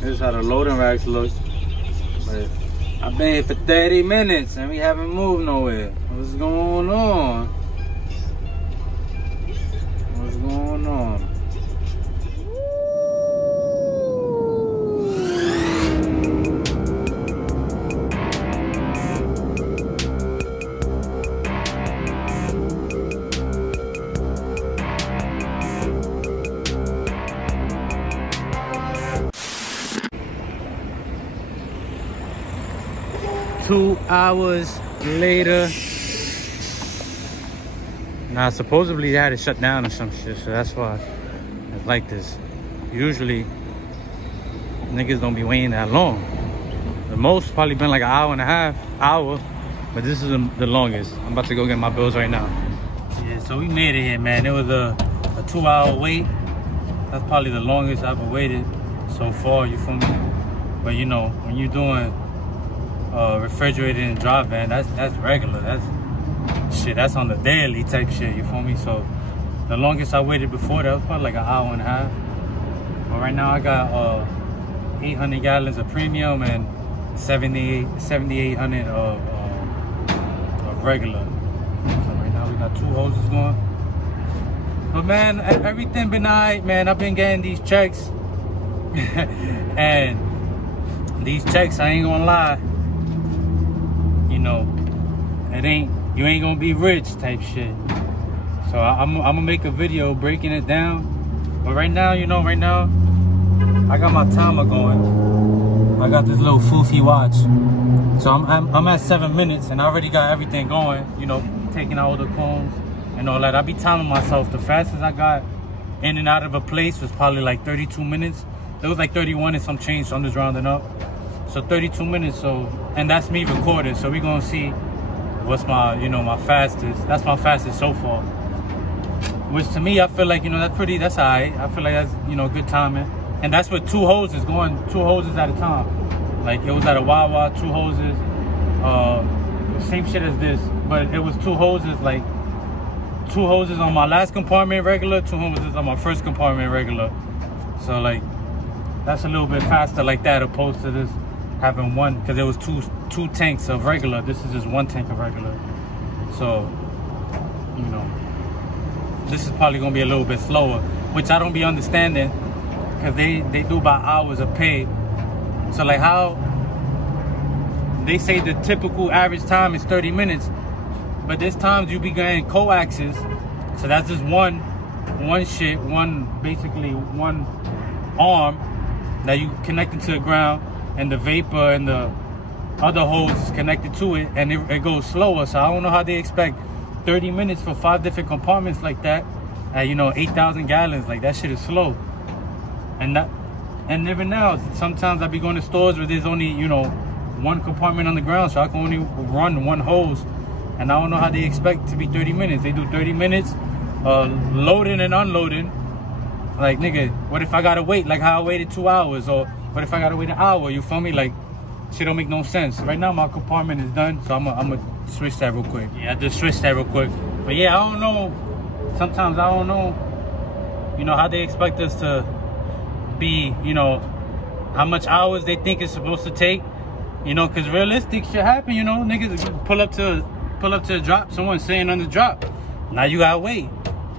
This is how the loading racks look. But I've been here for 30 minutes and we haven't moved nowhere. What's going on? What's going on? 2 hours later. Now supposedly they had to shut down or some shit, so that's why it's like this. Usually niggas don't be waiting that long. The most probably been like an hour and a half, but this is the longest. I'm about to go get my bills right now. Yeah, so we made it here, man. It was a 2-hour wait. That's probably the longest I've ever waited so far, you feel me? But you know, when you're doing refrigerated and dry van, that's regular. That's on the daily type shit, you feel me? So the longest I waited before that was probably like an hour and a half. But right now I got 800 gallons of premium and 7,800 of regular. So right now we got 2 hoses going. But man, everything been alright, man. I've been getting these checks. And these checks, I ain't gonna lie, you know, you ain't gonna be rich type shit. So I'm gonna make a video breaking it down. But right now, you know, I got my timer going. I got this little foofy watch. So I'm at 7 minutes and I already got everything going, you know, taking out all the cones and all that. I be timing myself. The fastest I got in and out of a place was probably like 32 minutes. It was like 31 and some change, so I'm just rounding up. So 32 minutes, and that's me recorded. So we gonna see what's my, you know, my fastest. That's my fastest so far. Which to me, I feel like, you know, that's all right. I feel like that's, you know, good timing. And that's with 2 hoses, going 2 hoses at a time. Like it was at a Wawa, 2 hoses. Same shit as this, but it was 2 hoses, like 2 hoses on my last compartment regular, 2 hoses on my first compartment regular. So like, that's a little bit faster like that opposed to this having one, because there was two tanks of regular. This is just 1 tank of regular. So, you know, this is probably gonna be a little bit slower, which I don't be understanding, because they do by hours of pay. So like how they say the typical average time is 30 minutes, but there's times you be getting coaxes. So that's just one arm that you connected to the ground, and the vapor and the other hose is connected to it, and it goes slower. So I don't know how they expect 30 minutes for 5 different compartments like that at, you know, 8,000 gallons. Like that shit is slow. And even now, sometimes I be going to stores where there's only, you know, 1 compartment on the ground, so I can only run 1 hose. And I don't know how they expect to be 30 minutes. They do 30 minutes loading and unloading. Like, nigga, what if I gotta wait like how I waited 2 hours? Or what if I gotta wait an hour? You feel me? Like, shit don't make no sense. Right now my compartment is done, so I'm gonna switch that real quick. Yeah, I just switched that real quick. But yeah, I don't know. Sometimes I don't know, you know, how they expect us to be, you know, how much hours they think it's supposed to take. You know, cause realistic shit happen, you know, niggas pull up to a drop, someone's sitting on the drop. Now you gotta wait.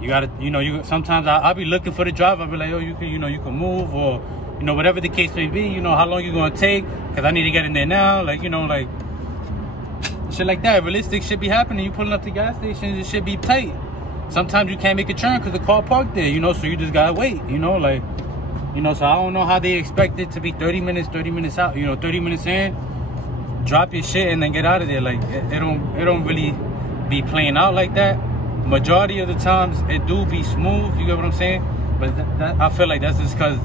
You gotta, you know, sometimes I'll be looking for the driver. I'll be like, oh, you can move, or, you know, whatever the case may be, you know, how long you gonna take, because I need to get in there now, like, you know, like, shit like that. Realistic shit be happening. You pulling up to gas stations, it should be tight. Sometimes you can't make a turn because the car parked there, you know, so you just gotta wait, you know, like, you know, so I don't know how they expect it to be 30 minutes out, you know, 30 minutes in, drop your shit and then get out of there. Like, it don't really be playing out like that. Majority of the times it do be smooth, you get what I'm saying? But that I feel like that's just because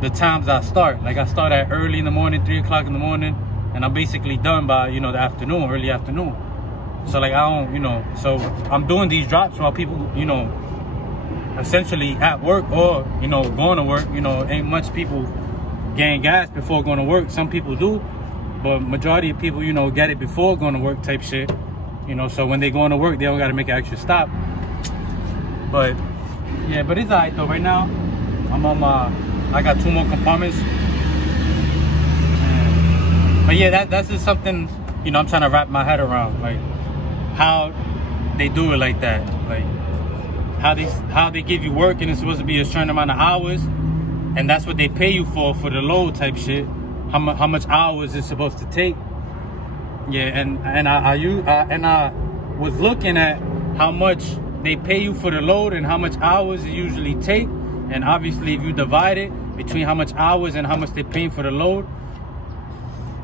the times I start. Like, I start at early in the morning, 3 o'clock in the morning, and I'm basically done by, you know, the afternoon, early afternoon. So like, I don't, you know, so I'm doing these drops while people, you know, essentially at work or, you know, going to work. You know, ain't much people getting gas before going to work. Some people do, but majority of people, you know, get it before going to work type shit. You know, so when they going to work, they don't got to make an extra stop. But yeah, but it's alright though. Right now, I'm on my, I got 2 more compartments. But yeah, that's just something, you know, I'm trying to wrap my head around, like how they do it like that, like how they give you work and it's supposed to be a certain amount of hours, and that's what they pay you for the load type shit. How much hours it's supposed to take. Yeah, and I was looking at how much they pay you for the load and how much hours it usually take, and obviously if you divide it between how much hours and how much they pay for the load,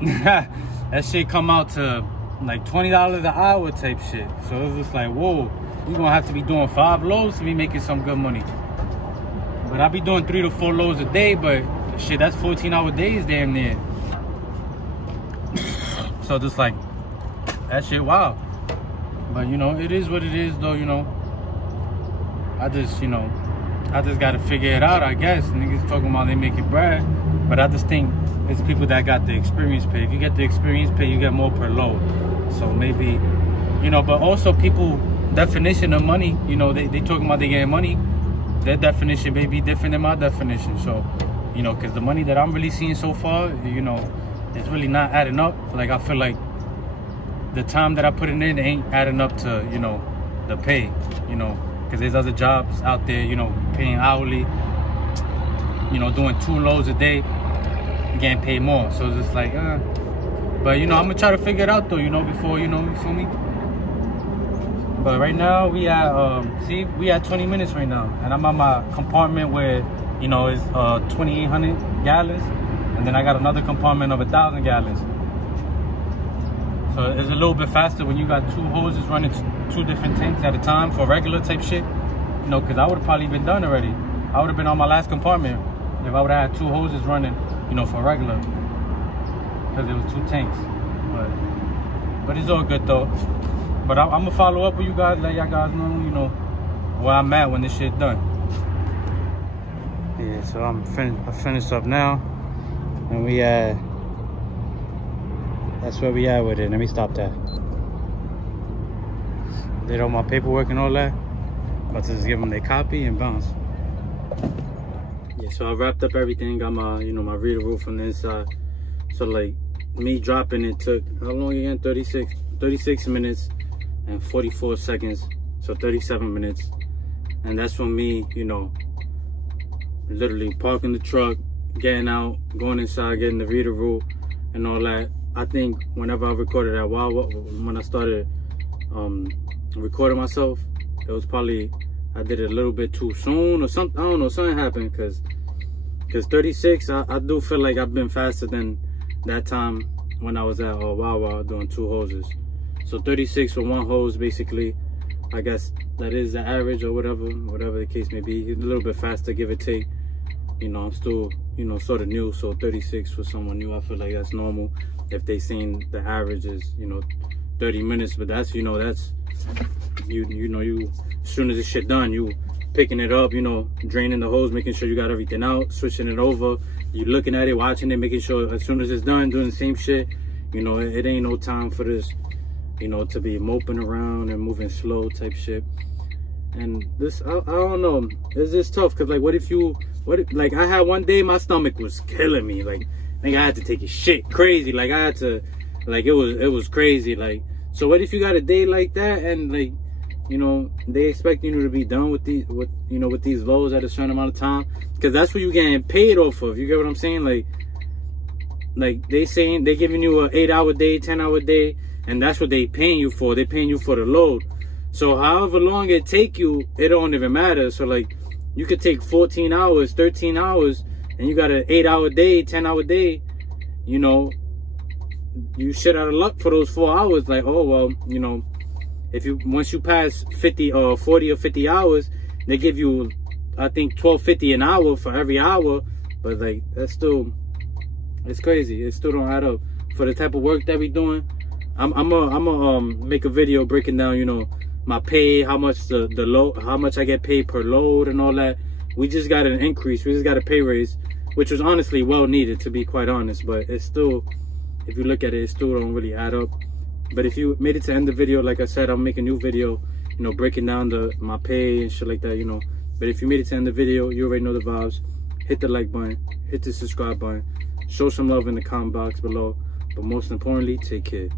that shit come out to like $20 an hour type shit. So it's just like, whoa, you're gonna have to be doing 5 loads to be making some good money. But I be doing 3 to 4 loads a day, but shit, that's 14-hour days damn near. So just like, that shit, wow. But you know, it is what it is though, you know. I just gotta figure it out, I guess. Niggas talking about they making bread, but I just think it's people that got the experience pay. If you get the experience pay, you get more per load. So maybe, you know, but also people definition of money, you know, they talking about they getting money. Their definition may be different than my definition. So, you know, because the money that I'm really seeing so far, you know, it's really not adding up. Like, I feel like the time that I put in ain't adding up to, you know, the pay, you know, because there's other jobs out there, you know, paying hourly, you know, doing 2 loads a day, getting paid more. So it's just like, but, you know, I'm going to try to figure it out, though, you know, before, you know, you feel me? But right now, we at 20 minutes right now. And I'm at my compartment where, you know, it's 2,800 gallons. And then I got another compartment of 1,000 gallons. So it's a little bit faster when you got 2 hoses running 2 different tanks at a time for regular type shit. You know, because I would have probably been done already. I would have been on my last compartment if I would have had 2 hoses running, you know, for regular. Because it was 2 tanks. But it's all good though. But I'm going to follow up with you guys, let y'all guys know, you know, where I'm at when this shit done. Yeah, so I finished up now. And we that's where we at with it. Let me stop that. Did all my paperwork and all that. About to just give them their copy and bounce. Yeah, so I wrapped up everything. Got my, you know, my reader rule from the inside. So like me dropping it took how long again? 36 minutes and 44 seconds. So 37 minutes. And that's when me, you know, literally parking the truck, getting out, going inside, getting the reader rule and all that. I think whenever I recorded that, when I started recording myself, it was probably, I did it a little bit too soon or something. I don't know, something happened because 36, I do feel like I've been faster than that time when I was at Wawa doing 2 hoses. So 36 for 1 hose, basically, I guess that is the average or whatever the case may be. A little bit faster, give or take. You know, I'm still, you know, sort of new, so 36 for someone new, I feel like that's normal. If they seen the average is, you know, 30 minutes, but that's, you know, that's, you know, as soon as this shit done, you picking it up, you know, draining the hose, making sure you got everything out, switching it over, you looking at it, watching it, making sure as soon as it's done, doing the same shit. You know, it ain't no time for this, you know, to be moping around and moving slow type shit. And this, I don't know, it's just tough, because like, like I had one day my stomach was killing me, like I had to take a shit crazy, like I had to, like it was crazy, like, so what if you got a day like that and like, you know, they expect you to be done with these loads at a certain amount of time, because that's what you're getting paid off of, you get what I'm saying? Like they saying they giving you an 8-hour day, 10-hour day, and that's what they paying you for. They paying you for the load. So however long it take you, it don't even matter. So like you could take 14 hours, 13 hours, and you got an 8-hour day, 10-hour day, you know, you shit out of luck for those 4 hours. Like, oh, well, you know, once you pass 40 or 50 hours, they give you, I think, $12.50 an hour for every hour. But like, that's still, it's crazy. It still don't add up for the type of work that we doing. I'm gonna make a video breaking down, you know, my pay, how much the load, how much I get paid per load and all that. We just got an increase. We just got a pay raise, which was honestly well needed, to be quite honest. But it's still, if you look at it, it still don't really add up. But if you made it to the end of the video, like I said, I'll make a new video, you know, breaking down my pay and shit like that, you know. But if you made it to the end of the video, you already know the vibes. Hit the like button, hit the subscribe button, show some love in the comment box below. But most importantly, take care.